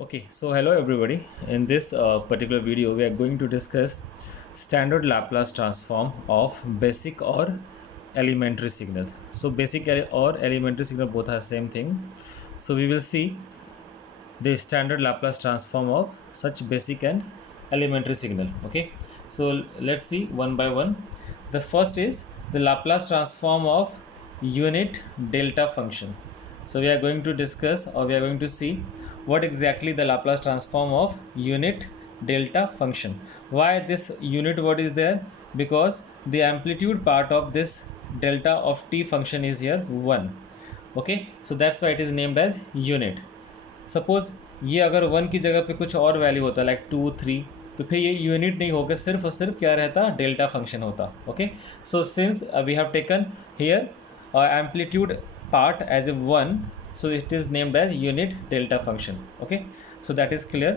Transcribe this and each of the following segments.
Okay, so hello everybody. In this particular video, we are going to discuss standard Laplace transform of basic or elementary signal. So basic or elementary signal both are same thing. So we will see the standard Laplace transform of such basic and elementary signal. Okay, so let's see one by one. The first is the Laplace transform of unit delta function. So we are going to discuss, or we are going to see what exactly the Laplace transform of unit delta function. Why this unit word is there? Because the amplitude part of this delta of t function is here 1. Okay, so that's why it is named as unit. Suppose ये अगर 1 की जगह पे कुछ और value होता like 2 3, तो फिर ये यूनिट नहीं होकर सिर्फ और सिर्फ क्या रहता, डेल्टा फंक्शन होता. Okay, so since we have taken here amplitude part as a 1, so it is named as unit delta function. Okay, so that is clear.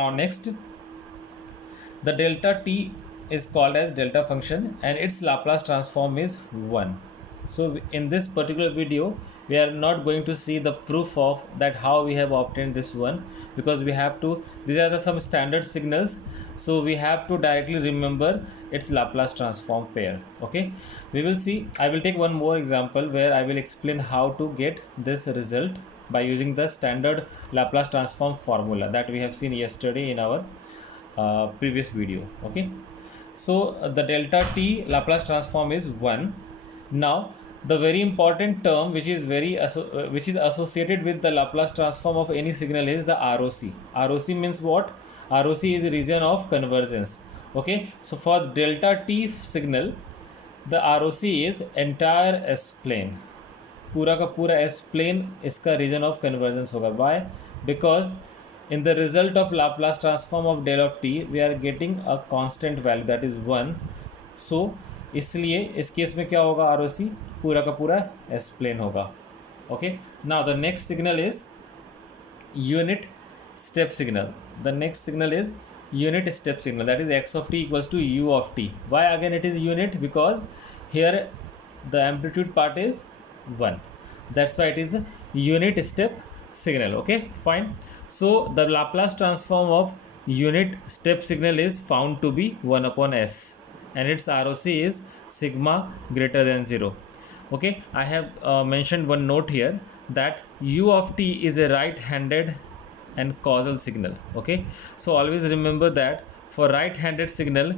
Now next, the delta t is called as delta function and its Laplace transform is 1. So in this particular video we are not going to see the proof of that how we have obtained this one, because we have to, these are some standard signals, so we have to directly remember its Laplace transform pair. Okay, we will see. I will take one more example where I will explain how to get this result by using the standard Laplace transform formula that we have seen yesterday in our previous video. Okay, so the delta t Laplace transform is 1. Now the very important term which is which is associated with the Laplace transform of any signal is the ROC. ROC means what? ROC is region of convergence. Okay, so for delta t signal the ROC is entire S plane. पूरा का पूरा S plane इसका region of convergence होगा. Why? Because in the result of Laplace transform of del of t we are getting a constant value that is 1. So इसलिए इस case में क्या होगा, आर ओ सी पूरा का पूरा एस प्लेन होगा. Okay, now the next signal is unit step signal. The next signal is unit step signal, that is x of t equals to u of t. Why again it is unit? Because here the amplitude part is 1. That's why it is unit step signal. Okay, fine. So the Laplace transform of unit step signal is found to be 1 upon s, and its ROC is sigma greater than 0. Okay, I have mentioned one note here that u of t is a right-handed and causal signal. Okay, so always remember that for right-handed signal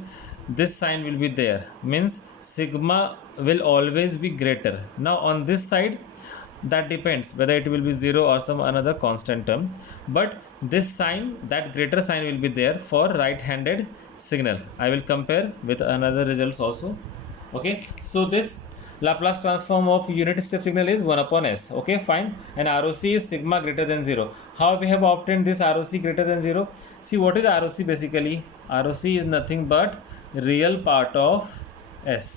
this sign will be there, means sigma will always be greater. Now on this side that depends whether it will be 0 or some another constant term, but this sign, that greater sign will be there for right-handed signal. I will compare with another results also. Okay, so this Laplace transform of unit step signal is 1 upon s. Okay, fine. And ROC is sigma greater than 0. How we have obtained this ROC greater than 0? See, what is ROC basically? ROC is nothing but real part of s.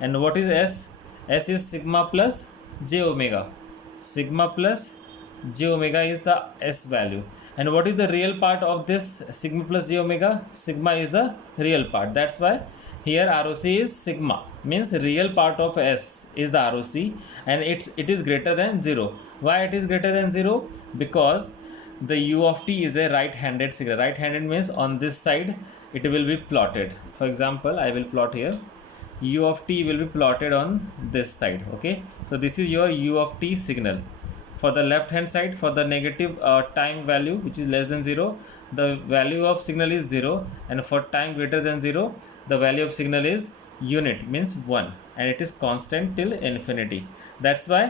And what is s? S is sigma plus j omega. Sigma plus j omega is the s value. And what is the real part of this sigma plus j omega? Sigma is the real part. That's why here ROC is sigma, means real part of s is the ROC, and it is greater than 0. Why it is greater than 0? Because the u of t is a right-handed signal. Right-handed means on this side it will be plotted. For example, I will plot here. U of t will be plotted on this side. Okay, so this is your u of t signal. For the left hand side, for the negative time value which is less than 0, the value of signal is 0, and for time greater than 0 the value of signal is unit, means 1, and it is constant till infinity. That's why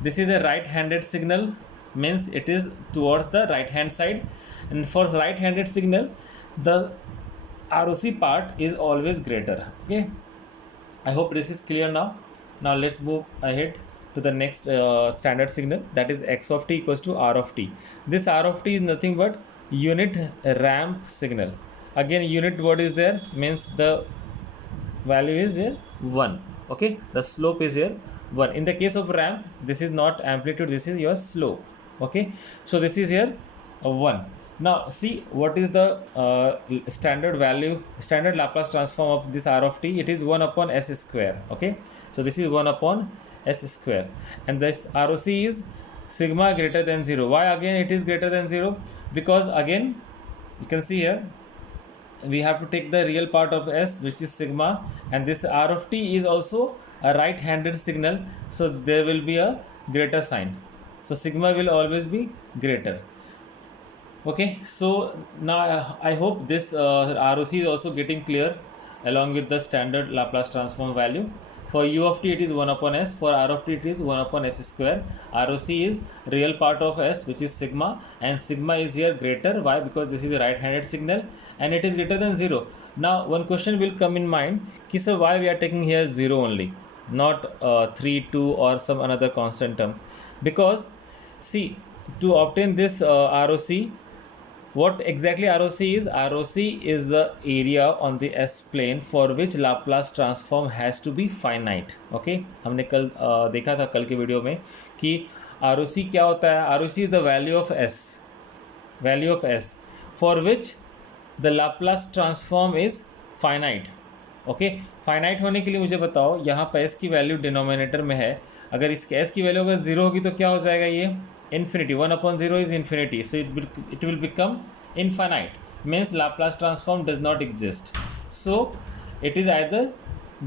this is a right handed signal, means it is towards the right hand side, and for right handed signal the ROC part is always greater. Okay, I hope this is clear now. Now let's move ahead to the next standard signal, that is x of t equals to r of t. This r of t is nothing but unit ramp signal. Again unit word is there, means the value is here 1. Okay, the slope is here 1. In the case of ramp, this is not amplitude, this is your slope. Okay, so this is here 1. Now see what is the standard value, standard Laplace transform of this r of t. It is 1 upon s square. Okay, so this is 1 upon s square, and this ROC is sigma greater than 0. Why again it is greater than 0? Because again you can see here we have to take the real part of s, which is sigma, and this r of t is also a right handed signal, so there will be a greater sign, so sigma will always be greater. Okay, so now I hope this ROC is also getting clear along with the standard Laplace transform value. For u of t it is 1 upon s, for r of t it is 1 upon s square. ROC is real part of s, which is sigma, and sigma is here greater. Why? Because this is a right handed signal and it is greater than 0. Now one question will come in mind, so why we are taking here 0 only, not 3, 2 or some another constant term? Because see, to obtain this ROC, what exactly ROC is? ROC is the area on the S plane for which Laplace transform has to be finite. Okay, हमने कल देखा था कल के video में कि ROC क्या होता है. ROC is the value of S for which the Laplace transform is finite. Okay, finite होने के लिए मुझे बताओ, यहाँ पर s की वैल्यू डिनोमिनेटर में है, अगर इसके s की वैल्यू अगर 0 होगी तो क्या हो जाएगा, ये infinity. 1 upon 0 is infinity, so it will become infinite, means Laplace transform does not exist, so it is either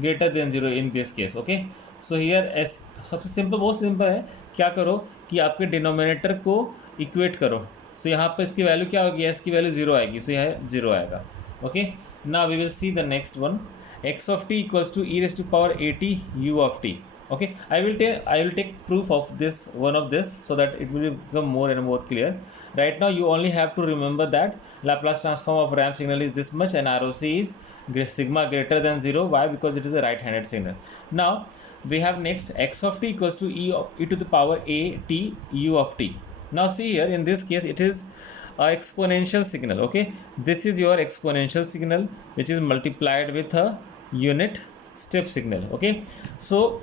greater than 0 in this case. Okay, so here s सबसे सिंपल, बहुत सिंपल है, क्या करो कि आपके डिनोमिनेटर को equate करो, सो यहाँ पर इसकी वैल्यू क्या होगी, s की वैल्यू 0 आएगी, सो यह 0 आएगा. Okay, now we will see the next one. x of t equals to e raised to power at u of t. Okay, I will take proof of this, one of this, so that it will become more and more clear. Right now you only have to remember that Laplace transform of ramp signal is this much and ROC is sigma greater than 0. Why? Because it is a right handed signal. Now we have next x of t equals to e to the power a t u of t. Now see here, in this case it is a exponential signal. Okay, this is your exponential signal which is multiplied with a unit step signal. Okay, so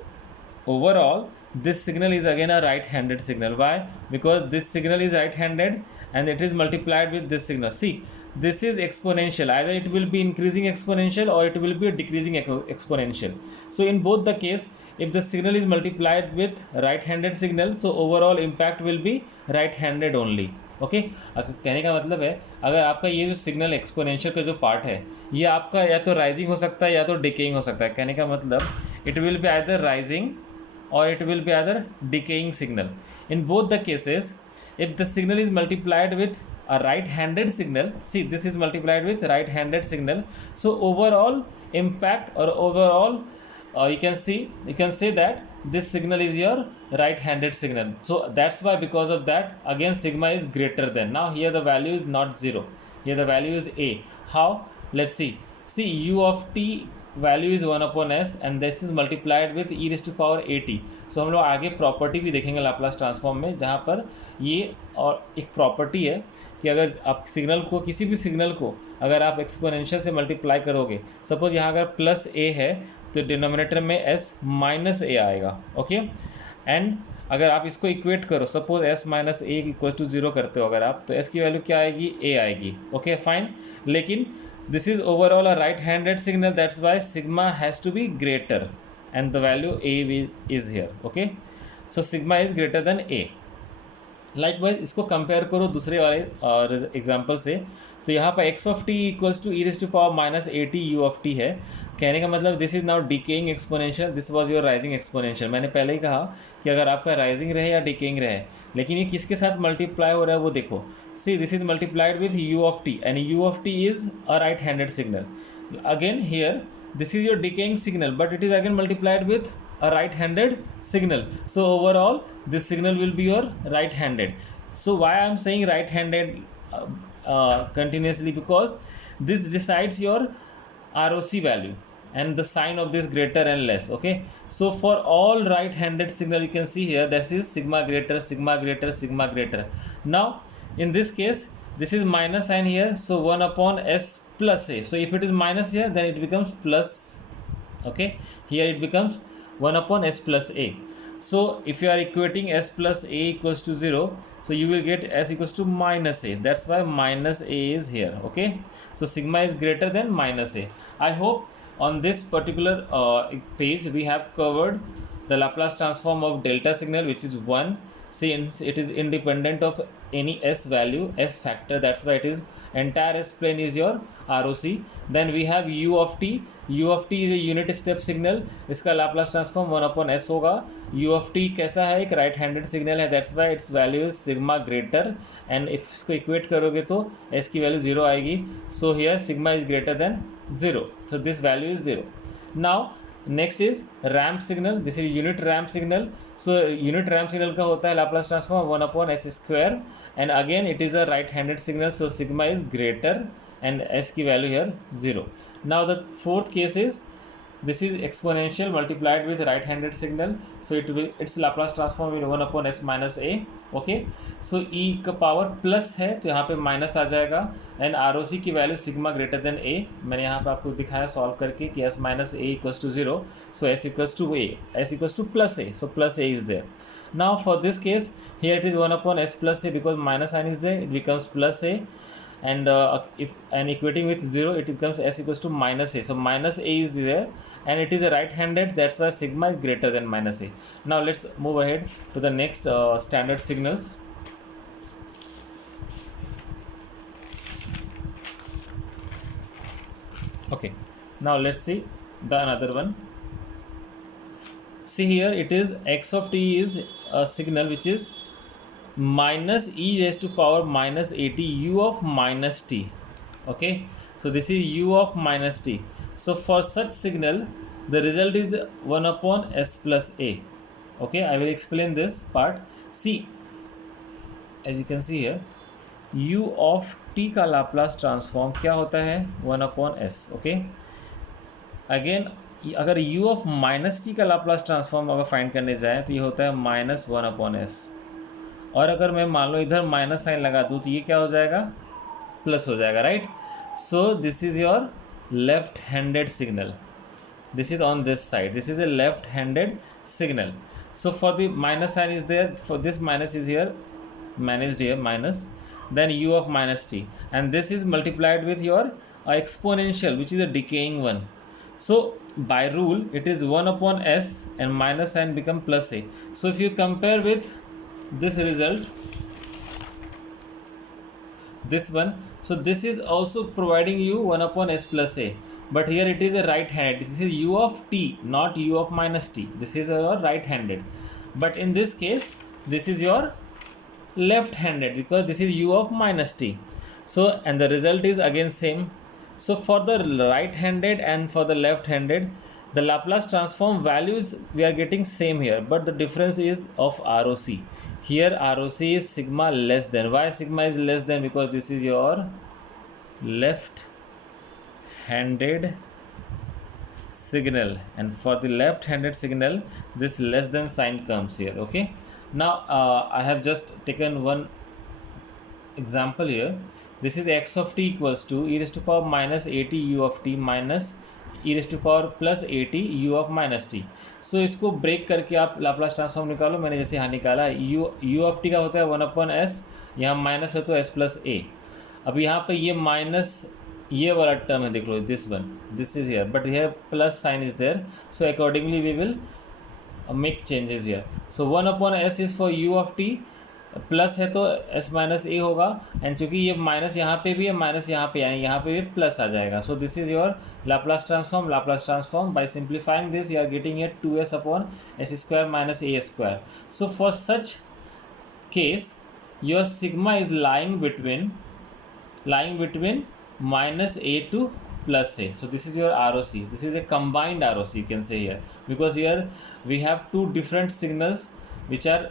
overall this signal is again a right handed signal. Why? Because this signal is right handed and it is multiplied with this signal. See, this is exponential, either it will be increasing exponential or it will be a decreasing exponential. So in both the case, if the signal is multiplied with right handed signal, so overall impact will be right handed only. Okay, कहने का मतलब है, अगर आपका ये जो signal exponential का जो पार्ट है, ये आपका या तो राइजिंग हो सकता है या तो डिकेइंग हो सकता है. कहने का मतलब it will be either rising or it will be either decaying signal. In both the cases, if the signal is multiplied with a right-handed signal, see, this is multiplied with right-handed signal, so overall impact or overall you can say that this signal is your right-handed signal. So that's why, because of that, again sigma is greater than. Now here the value is not 0, here the value is a. How? Let's see. See, u of t value is 1 upon s and this is multiplied with e raised to power at. सो हम लोग आगे property भी देखेंगे Laplace transform में, जहाँ पर ये और एक प्रॉपर्टी है कि अगर आप सिग्नल को, किसी भी सिग्नल को अगर आप एक्सपोनेंशियल से मल्टीप्लाई करोगे, सपोज यहाँ अगर प्लस a है तो डिनोमिनेटर में s माइनस a आएगा. ओके, एंड अगर आप इसको इक्वेट करो, suppose s minus a equal to 0 करते हो अगर आप, तो s की वैल्यू क्या आएगी, a आएगी. Okay, fine. लेकिन this is overall a right handed signal, that's why sigma has to be greater and the value a is here. Okay, so sigma is greater than a. Likewise इसको compare करो दूसरे वाले example से, तो यहाँ पर x of t equals to e raised to power minus a t u of t है. कहने का मतलब this is now decaying exponential, this was your rising exponential. मैंने पहले ही कहा कि अगर आपका राइजिंग रहे या डिकेइंग रहे, लेकिन ये किसके साथ मल्टीप्लाई हो रहा है वो देखो. See, this is multiplied with u of t and u of t is a right handed signal. Again here this is your decaying signal but it is again multiplied with a right handed signal, so overall this signal will be your right handed. So why I am saying right handed continuously, because this decides your ROC value and the sign of this greater and less. Okay, so for all right handed signal you can see here that is sigma greater, sigma greater, sigma greater. Now in this case this is minus sign here, so 1 upon s plus a. So if it is minus here, then it becomes plus. Okay, here it becomes 1 upon s plus a. So if you are equating s plus a equals to 0, so you will get s equals to minus a. That's why minus a is here. Okay, so sigma is greater than minus a. I hope on this particular page we have covered the Laplace transform of delta signal, which is 1, since it is independent of any s value, s factor, that's why it is entire s plane is your ROC. then we have u of t. u of t is a unit step signal, इसका Laplace transform 1/s होगा. u of t कैसा है, एक right handed signal है, that's why it's value is sigma greater, and if इसको equate करोगे तो s की वैल्यू 0 आएगी. So here sigma is greater than 0, so this value is 0. now next is ramp signal. this is unit ramp signal. so unit ramp signal का होता है Laplace transform 1/s square, and again it is a right handed signal, so sigma is greater and s की value here 0. now the fourth case is this is exponential multiplied with right handed signal, so its Laplace transform will 1/s minus a. Okay, so e का power plus है तो यहाँ पे minus आ जाएगा, and ROC की value sigma greater than a. मैंने यहाँ पे आपको दिखाया सॉल्व करके कि s minus a equals to 0, so s equals to a, s equals to plus a, so plus a is there. now for this case here it is 1/s plus a, because minus sign is there, it becomes plus a, and if and equating with 0 it becomes s equals to minus a, so minus a is there, and it is a right handed, that's why sigma is greater than minus a. now let's move ahead to the next standard signals. okay, now let's see the another one. see here it is x of t is a signal which is minus e raised to power minus at u of minus t. okay, so this is u of minus t. so for such signal the result is 1/s plus a. okay, I will explain this part. see, as you can see here, u of t का Laplace transform क्या होता है, 1/s. okay, again अगर u of minus T का Laplace transform अगर find करने जाए तो ये होता है -1/s, और अगर मैं मान लो इधर माइनस साइन लगा दूँ तो ये क्या हो जाएगा, प्लस हो जाएगा, right. So this is your left handed signal, this is on this side, this is a left handed signal. So for the minus sign is there, for this minus is here managed here minus, then u of minus t, and this is multiplied with your exponential which is a decaying one. so by rule it is 1/s and minus sign become plus a. so if you compare with this result, this one, so this is also providing you 1/s plus a, but here it is a right handed, this is u of t not u of minus t, this is your right handed, but in this case this is your left handed because this is u of minus t. so and the result is again same. so for the right handed and for the left handed the Laplace transform values we are getting same here, but the difference is of ROC. here ROC is sigma less than. why sigma is less than, because this is your left handed signal, and for the left handed signal this less than sign comes here. okay, now I have just taken one example here. this is x of t equals to e raised to power minus at u of t minus e raised to power plus at u of minus t. so इसको break करके आप Laplace transform निकालो. मैंने जैसे यहाँ निकाला, u of T का होता है 1/s, यहाँ माइनस है तो s प्लस a. अब यहाँ पे ये माइनस ये वाला टर्म है, देख लो, this one, this is here, but here plus sign is there, so accordingly we will make changes here. so 1/s is for u of t, plus है तो s माइनस a होगा, and चूँकि ये minus यहाँ पे भी है, minus यहाँ पे, यानी यहाँ पे भी प्लस आ जाएगा. So this is your Laplace transform. By simplifying this you are getting it 2s/s square minus a square. So for such case your sigma is lying between minus a to plus a. so this is your ROC, this is a combined ROC you can say here, because here we have two different signals which are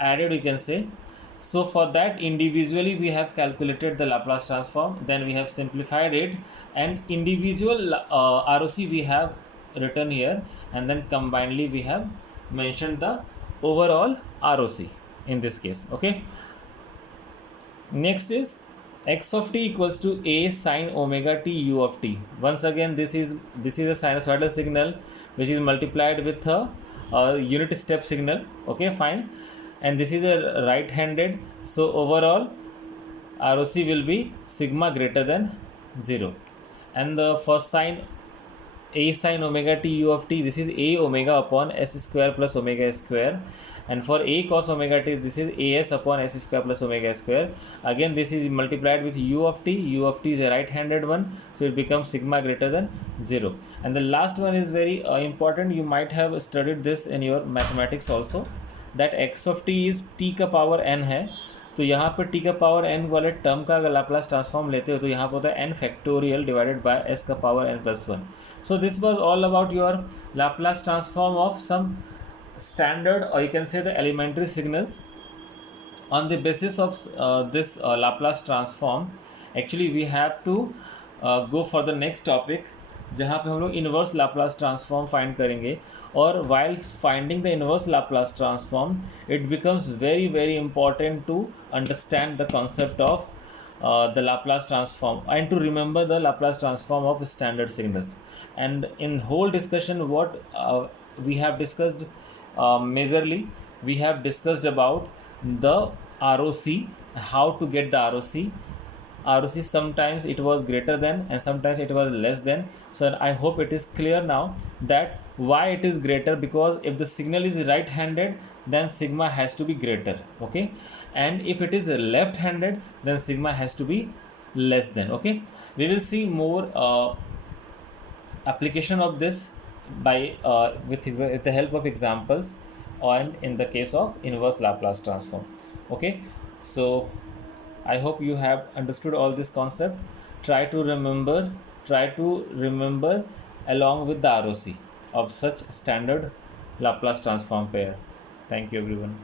added, you can say. so for that individually we have calculated the Laplace transform, then we have simplified it, and individual ROC we have written here, and then combinedly we have mentioned the overall ROC in this case. okay, next is x of t equals to a sin omega t u of t. once again this is a sinusoidal signal which is multiplied with a unit step signal. okay, fine, and this is a right handed, so overall ROC will be sigma greater than 0. and the first sin a sin omega t u of t, this is a omega upon s square plus omega square, and for a cos omega t this is as upon s square plus omega square. Again this is multiplied with u of t is a right handed one, so it becomes sigma greater than 0. And the last one is very important, you might have studied this in your mathematics also, that x of t is t का power n है, तो यहाँ पर t का power n वाले term का अगर Laplace transform लेते हो तो यहाँ पर होता है n factorial divided by s का power n plus 1. So this was all about your Laplace transform of some standard, or you can say the elementary signals. On the basis of this Laplace transform, actually we have to go for the next topic, जहाँ पे हम लोग inverse Laplace transform find करेंगे. और while finding the inverse Laplace transform it becomes very very important to understand the concept of the Laplace transform and to remember the Laplace transform of standard signals. And in whole discussion what we have discussed, majorly we have discussed about the ROC, how to get the ROC. Sometimes it was greater than and sometimes it was less than. So I hope it is clear now that why it is greater, because if the signal is right handed then sigma has to be greater, okay, and if it is left handed then sigma has to be less than, okay. We will see more application of this by with the help of examples and in the case of inverse Laplace transform, okay. So I hope you have understood all this concept. Try to remember along with the ROC of such standard Laplace transform pair. Thank you everyone.